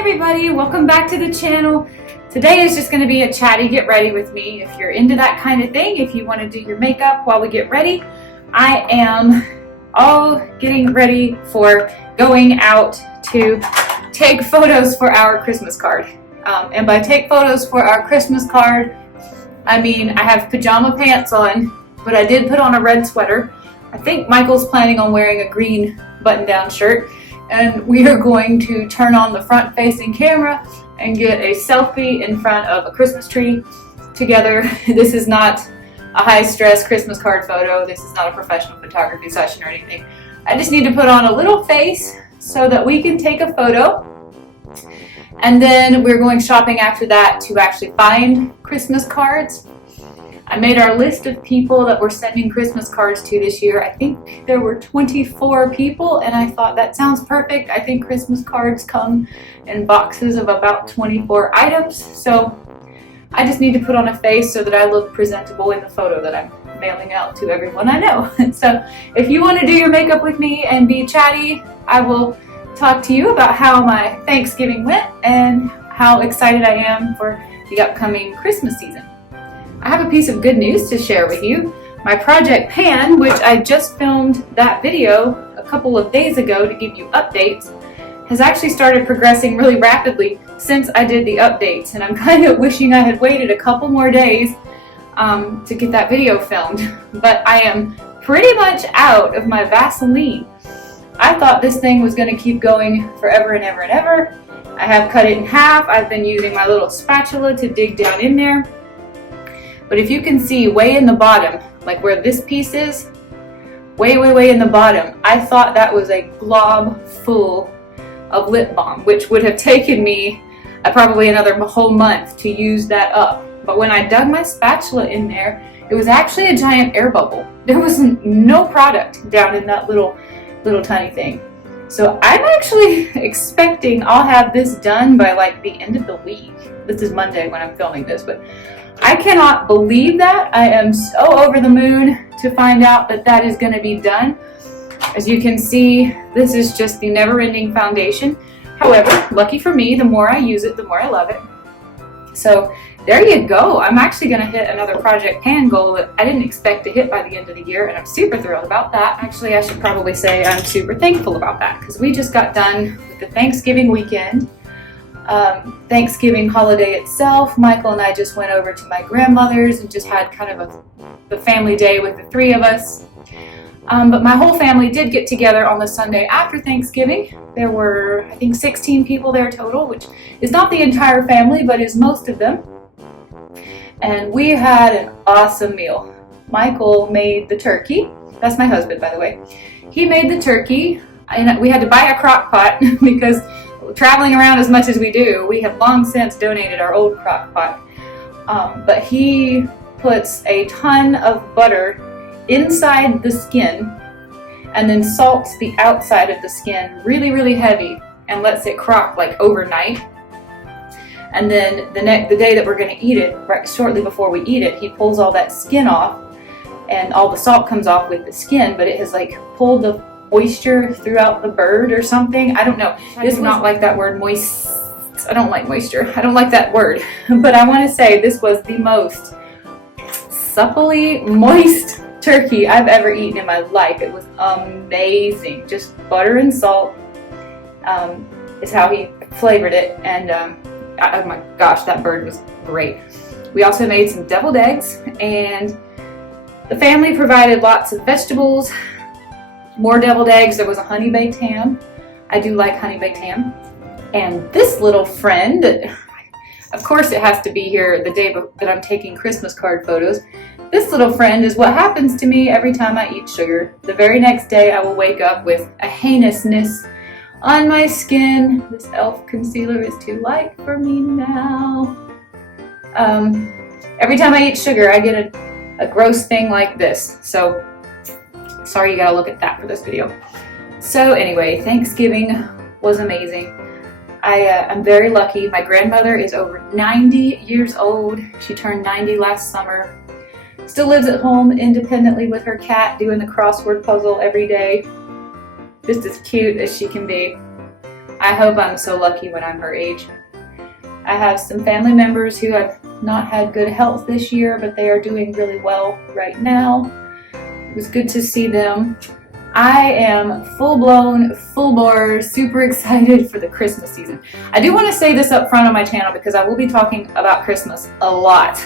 everybody, welcome back to the channel. Today is just going to be a chatty get ready with me. If you're into that kind of thing, if you want to do your makeup while we get ready, I am all getting ready for going out to take photos for our Christmas card. And by take photos for our Christmas card, I mean I have pajama pants on, but I did put on a red sweater. I think Michael's planning on wearing a green button-down shirt. And we are going to turn on the front-facing camera and get a selfie in front of a Christmas tree together. This is not a high-stress Christmas card photo. This is not a professional photography session or anything. I just need to put on a little face so that we can take a photo. And then we're going shopping after that to actually find Christmas cards. I made our list of people that we're sending Christmas cards to this year. I think there were 24 people, and I thought that sounds perfect. I think Christmas cards come in boxes of about 24 items, so I just need to put on a face so that I look presentable in the photo that I'm mailing out to everyone I know. So if you want to do your makeup with me and be chatty, I will talk to you about how my Thanksgiving went and how excited I am for the upcoming Christmas season. I have a piece of good news to share with you. My Project Pan, which I just filmed that video a couple of days ago to give you updates, has actually started progressing really rapidly since I did the updates, and I'm kind of wishing I had waited a couple more days to get that video filmed. But I am pretty much out of my Vaseline. I thought this thing was going to keep going forever and ever and ever. I have cut it in half. I've been using my little spatula to dig down in there. But if you can see way in the bottom, like where this piece is, way in the bottom, I thought that was a glob full of lip balm, which would have taken me probably another whole month to use that up. But when I dug my spatula in there, it was actually a giant air bubble. There was no product down in that little tiny thing. So I'm actually expecting I'll have this done by like the end of the week. This is Monday when I'm filming this, but I cannot believe that. I am so over the moon to find out that that is going to be done. As you can see, this is just the never-ending foundation. However, lucky for me, the more I use it, the more I love it. So there you go. I'm actually going to hit another Project Pan goal that I didn't expect to hit by the end of the year, and I'm super thrilled about that. Actually, I should probably say I'm super thankful about that because we just got done with the Thanksgiving weekend. Thanksgiving holiday itself, Michael and I just went over to my grandmother's and just had kind of the family day with the three of us. But my whole family did get together on the Sunday after Thanksgiving. There were, I think, 16 people there total, which is not the entire family, but is most of them. And we had an awesome meal. Michael made the turkey. That's my husband, by the way. He made the turkey, and we had to buy a crock pot because traveling around as much as we do, we have long since donated our old crock pot. But he puts a ton of butter inside the skin and then salts the outside of the skin really heavy and lets it crock like overnight. And then the day that we're going to eat it, right shortly before we eat it, he pulls all that skin off and all the salt comes off with the skin, but it has like pulled the moisture throughout the bird or something. I don't know. It's not like that word moist. I don't like moisture. I don't like that word. But I want to say this was the most supplely moist turkey I've ever eaten in my life. It was amazing. Just butter and salt is how he flavored it. And oh my gosh, that bird was great. We also made some deviled eggs, and the family provided lots of vegetables. More deviled eggs. There was a honey baked ham. I do like honey baked ham. And this little friend, of course it has to be here the day that I'm taking Christmas card photos. This little friend is what happens to me every time I eat sugar. The very next day I will wake up with a heinousness on my skin. This e.l.f. concealer is too light for me now. Every time I eat sugar I get a gross thing like this. So sorry you gotta look at that for this video. So anyway, Thanksgiving was amazing. I'm very lucky. My grandmother is over 90 years old. She turned 90 last summer. Still lives at home independently with her cat, doing the crossword puzzle every day. Just as cute as she can be. I hope I'm so lucky when I'm her age. I have some family members who have not had good health this year, but they are doing really well right now. It was good to see them. I am full-blown, full-bore, super excited for the Christmas season. I do want to say this up front on my channel because I will be talking about Christmas a lot,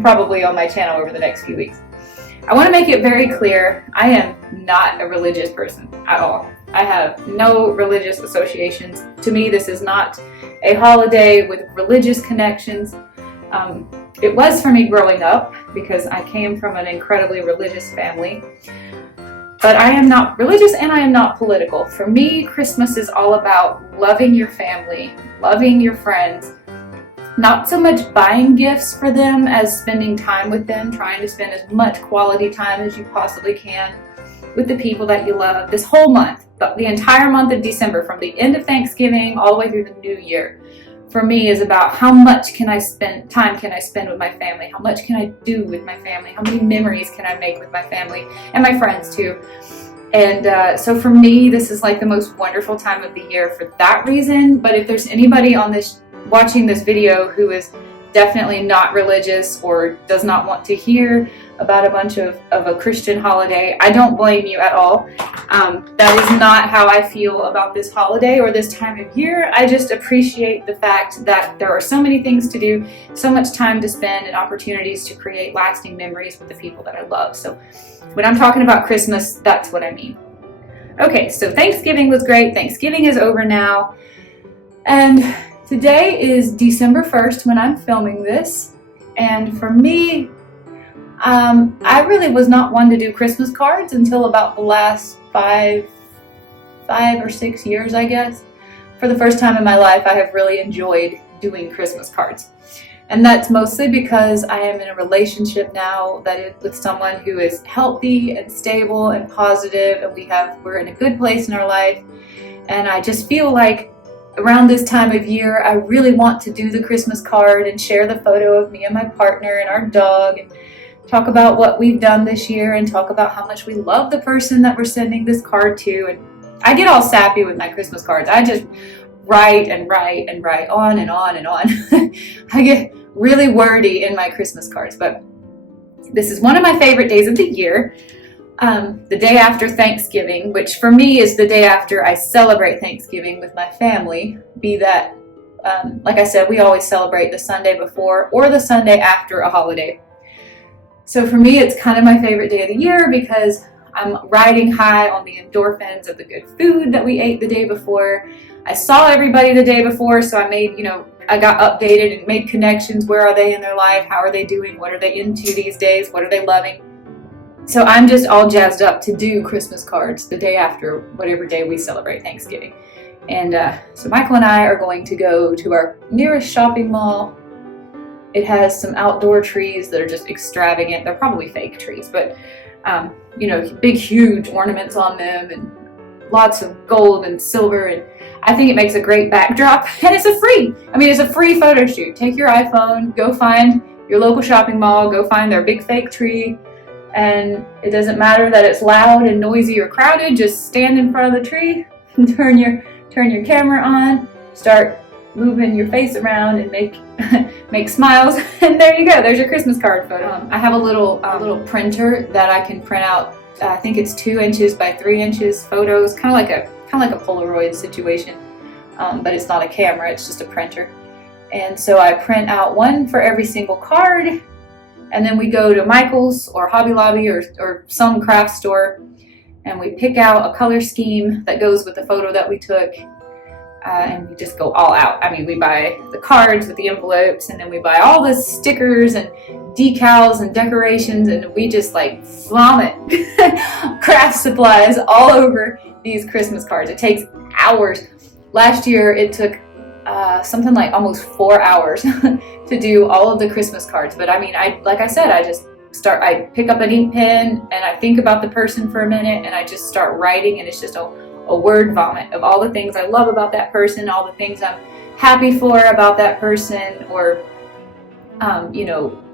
probably on my channel over the next few weeks. I want to make it very clear, I am not a religious person at all. I have no religious associations. To me, this is not a holiday with religious connections. It was for me growing up because I came from an incredibly religious family. But I am not religious and I am not political. For me, Christmas is all about loving your family, loving your friends, not so much buying gifts for them as spending time with them, trying to spend as much quality time as you possibly can with the people that you love this whole month, the entire month of December, from the end of Thanksgiving all the way through the new year. For me is about how much time can I spend with my family, how much can I do with my family, how many memories can I make with my family and my friends too. And so for me, this is like the most wonderful time of the year for that reason. But if there's anybody watching this video who is definitely not religious or does not want to hear about a bunch of a Christian holiday, I don't blame you at all. That is not how I feel about this holiday or this time of year. I just appreciate the fact that there are so many things to do, so much time to spend, and opportunities to create lasting memories with the people that I love. So when I'm talking about Christmas, that's what I mean. Okay, so Thanksgiving was great. Thanksgiving is over now. And today is December 1st when I'm filming this. And for me, I really was not one to do Christmas cards until about the last five or 6 years, I guess. For the first time in my life, I have really enjoyed doing Christmas cards. And that's mostly because I am in a relationship now with someone who is healthy and stable and positive, and we're in a good place in our life. And I just feel like around this time of year, I really want to do the Christmas card and share the photo of me and my partner and our dog, and talk about what we've done this year, and talk about how much we love the person that we're sending this card to. And I get all sappy with my Christmas cards. I just write and write and write on and on and on. I get really wordy in my Christmas cards, but this is one of my favorite days of the year. The day after Thanksgiving, which for me is the day after I celebrate Thanksgiving with my family, be that, like I said, we always celebrate the Sunday before or the Sunday after a holiday. So for me, it's kind of my favorite day of the year because I'm riding high on the endorphins of the good food that we ate the day before. I saw everybody the day before, so I got updated and made connections. Where are they in their life? How are they doing? What are they into these days? What are they loving? So I'm just all jazzed up to do Christmas cards the day after whatever day we celebrate Thanksgiving. And so Michael and I are going to go to our nearest shopping mall. It has some outdoor trees that are just extravagant. They're probably fake trees, but big, huge ornaments on them and lots of gold and silver. And I think it makes a great backdrop. And it's a free photo shoot. Take your iPhone, go find your local shopping mall, go find their big fake tree. And it doesn't matter that it's loud and noisy or crowded. Just stand in front of the tree and turn your camera on, start moving your face around and make smiles, and there you go. There's your Christmas card photo. I have a little printer that I can print out. I think it's 2 inches by 3 inches photos, kind of like a Polaroid situation, but it's not a camera. It's just a printer. And so I print out one for every single card, and then we go to Michael's or Hobby Lobby or some craft store, and we pick out a color scheme that goes with the photo that we took. And we just go all out. We buy the cards with the envelopes, and then we buy all the stickers and decals and decorations, and we just vomit craft supplies all over these Christmas cards. It takes hours. Last year it took something like almost 4 hours to do all of the Christmas cards. But like I said, I pick up an ink pen and I think about the person for a minute and I just start writing, and it's just a word vomit of all the things I love about that person, all the things I'm happy for about that person, or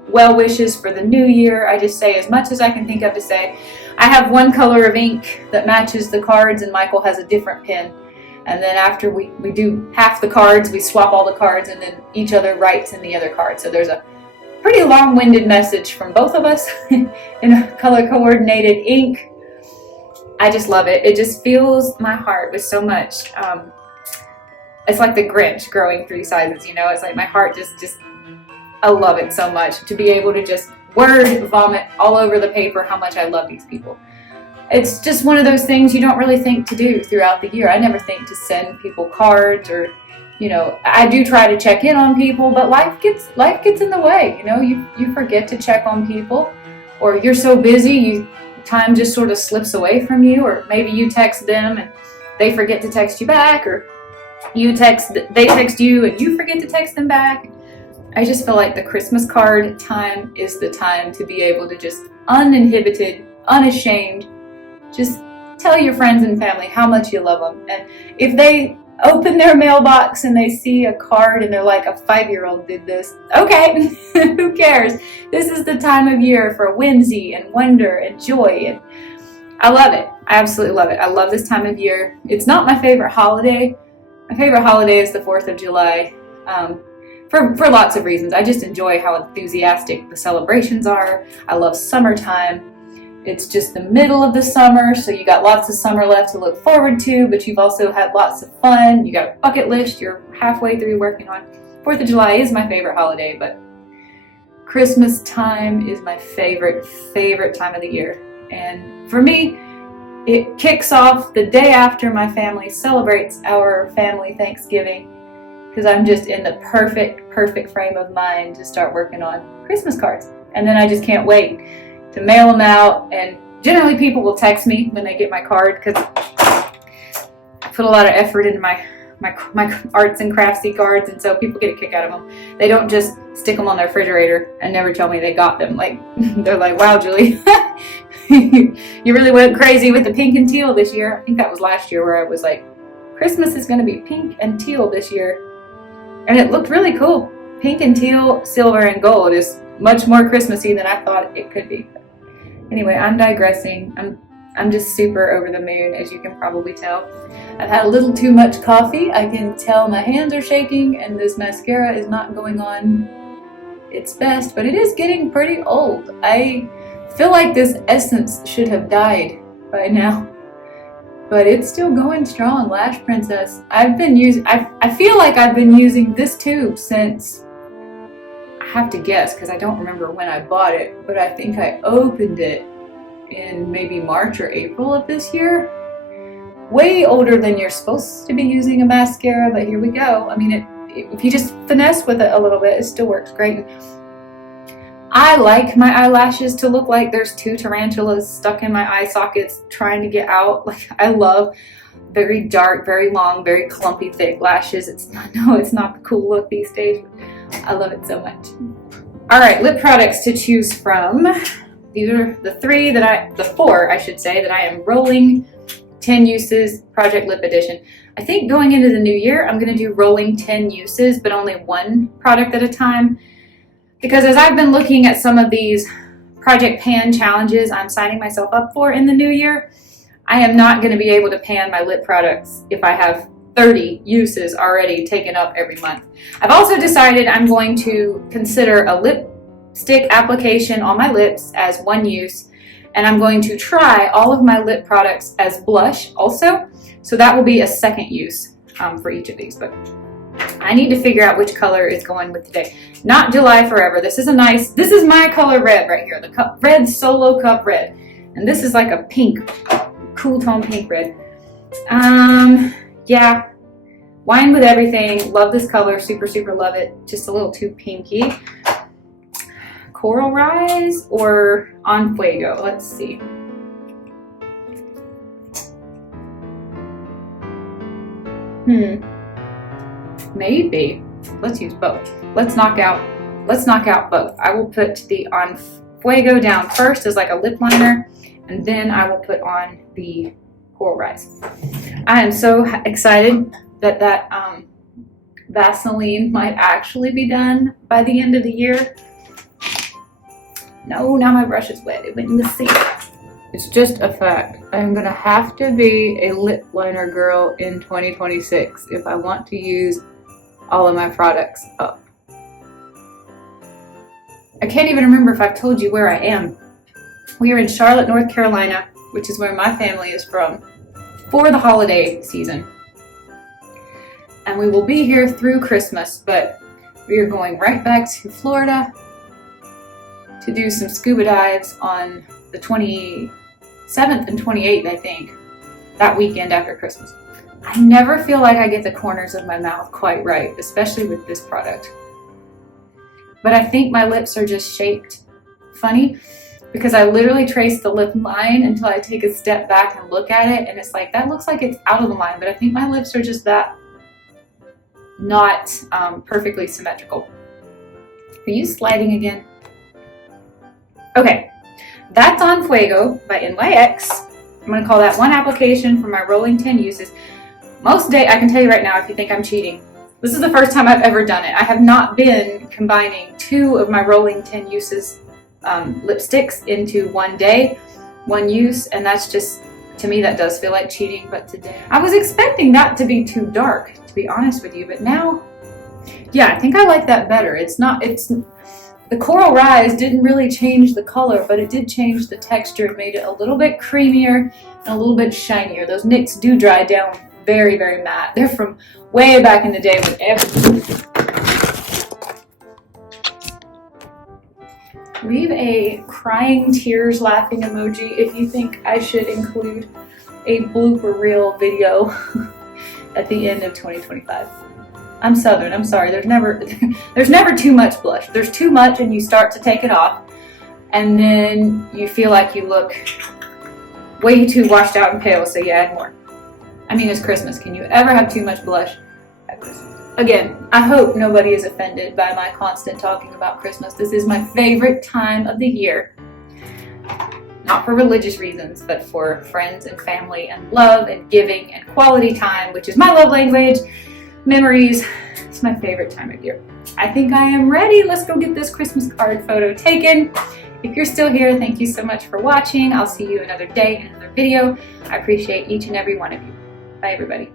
well wishes for the new year. I just say as much as I can think of to say. I have one color of ink that matches the cards, and Michael has a different pen And then after we do half the cards, we swap all the cards, and then each other writes in the other card. So there's a pretty long-winded message from both of us in a color-coordinated ink. I just love it. It just fills my heart with so much. It's like the Grinch growing 3 sizes, you know? It's like my heart just I love it so much to be able to just word vomit all over the paper how much I love these people. It's just one of those things you don't really think to do throughout the year. I never think to send people cards, or, you know, I do try to check in on people, but life gets in the way, you know? You forget to check on people, or you're so busy, time just sort of slips away from you, or maybe you text them and they forget to text you back, or they text you and you forget to text them back. I just feel like the Christmas card time is the time to be able to just uninhibited, unashamed, just tell your friends and family how much you love them. And if they open their mailbox and they see a card and they're like, a 5-year-old did this, okay, who cares? This is the time of year for whimsy and wonder and joy, and I love it. I absolutely love it. I love this time of year. It's not my favorite holiday. My favorite holiday is the 4th of July. For lots of reasons. I just enjoy how enthusiastic the celebrations are. I love summertime. It's just the middle of the summer, so you got lots of summer left to look forward to, but you've also had lots of fun. You got a bucket list you're halfway through working on. 4th of July is my favorite holiday, but Christmas time is my favorite time of the year. And for me, it kicks off the day after my family celebrates our family Thanksgiving, because I'm just in the perfect frame of mind to start working on Christmas cards. And then I just can't wait to mail them out. And generally people will text me when they get my card, because I put a lot of effort into my arts and craftsy cards, and so people get a kick out of them. They don't just stick them on their refrigerator and never tell me they got them. Like, they're like, wow, Julie, you really went crazy with the pink and teal this year. I think that was last year, where I was like, Christmas is going to be pink and teal this year. And it looked really cool. Pink and teal, silver and gold is much more Christmassy than I thought it could be. Anyway, I'm digressing. I'm just super over the moon, as you can probably tell. I've had a little too much coffee. I can tell my hands are shaking, and this mascara is not going on its best, but it is getting pretty old. I feel like this essence should have died by now, but it's still going strong. Lash Princess. I feel like I've been using this tube since, I have to guess because I don't remember when I bought it, but I think I opened it in maybe March or April of this year. Way older than you're supposed to be using a mascara, but here we go. I mean, if you just finesse with it a little bit, it still works great. I like my eyelashes to look like there's 2 tarantulas stuck in my eye sockets trying to get out. Like, I love very dark, very long, very clumpy, thick lashes. It's not the cool look these days. I love it so much. All right, lip products to choose from. These are the 4, I should say, that I am rolling 10 uses Project Lip Edition. I think going into the new year, I'm going to do rolling 10 uses, but only 1 product at a time. Because as I've been looking at some of these Project Pan challenges I'm signing myself up for in the new year, I am not going to be able to pan my lip products if I have 30 uses already taken up every month. I've also decided I'm going to consider a lipstick application on my lips as 1 use, and I'm going to try all of my lip products as blush also, so that will be a 2nd use for each of these. But I need to figure out which color is going with today. Not July Forever. This is my color red right here, the red Solo Cup Red. And this is like a pink, cool tone pink red. Yeah, Wine with Everything. Love this color, super love it. Just a little too pinky. Coral Rise or On Fuego? Let's see. Maybe. Let's use both. Let's knock out both. I will put the On Fuego down first as like a lip liner, and then I will put on the Coral Rise. I am so excited that Vaseline might actually be done by the end of the year. No, now my brush is wet. It went in the sink. It's just a fact. I'm gonna have to be a lip liner girl in 2026 if I want to use all of my products up. I can't even remember if I've told you where I am. We are in Charlotte, North Carolina, which is where my family is from, for the holiday season. And we will be here through Christmas, but we are going right back to Florida to do some scuba dives on the 27th and 28th, I think, that weekend after Christmas. I never feel like I get the corners of my mouth quite right, especially with this product. But I think my lips are just shaped funny because I literally trace the lip line until I take a step back and look at it, and it's like, that looks like it's out of the line, but I think my lips are just that not perfectly symmetrical. Are you sliding again? Okay, that's on Fuego by NYX. I'm going to call that one application for my rolling 10 uses. Most day, I can tell you right now, if you think I'm cheating, this is the first time I've ever done it. I have not been combining 2 of my rolling 10 uses lipsticks into one day, one use, and that's just, to me, that does feel like cheating. But today, I was expecting that to be too dark, to be honest with you, but now, yeah, I think I like that better. The Coral Rise didn't really change the color, but it did change the texture. It made it a little bit creamier and a little bit shinier. Those NYX do dry down very, very matte. They're from way back in the day when Leave a crying, tears, laughing emoji if you think I should include a blooper reel video at the end of 2025. I'm Southern, I'm sorry, there's never too much blush. There's too much and you start to take it off and then you feel like you look way too washed out and pale, so you add more. I mean, it's Christmas. Can you ever have too much blush at Christmas? Again, I hope nobody is offended by my constant talking about Christmas. This is my favorite time of the year. Not for religious reasons, but for friends and family and love and giving and quality time, which is my love language. Memories. It's my favorite time of year. I think I am ready. Let's go get this Christmas card photo taken. If you're still here, thank you so much for watching. I'll see you another day in another video. I appreciate each and every one of you. Bye, everybody.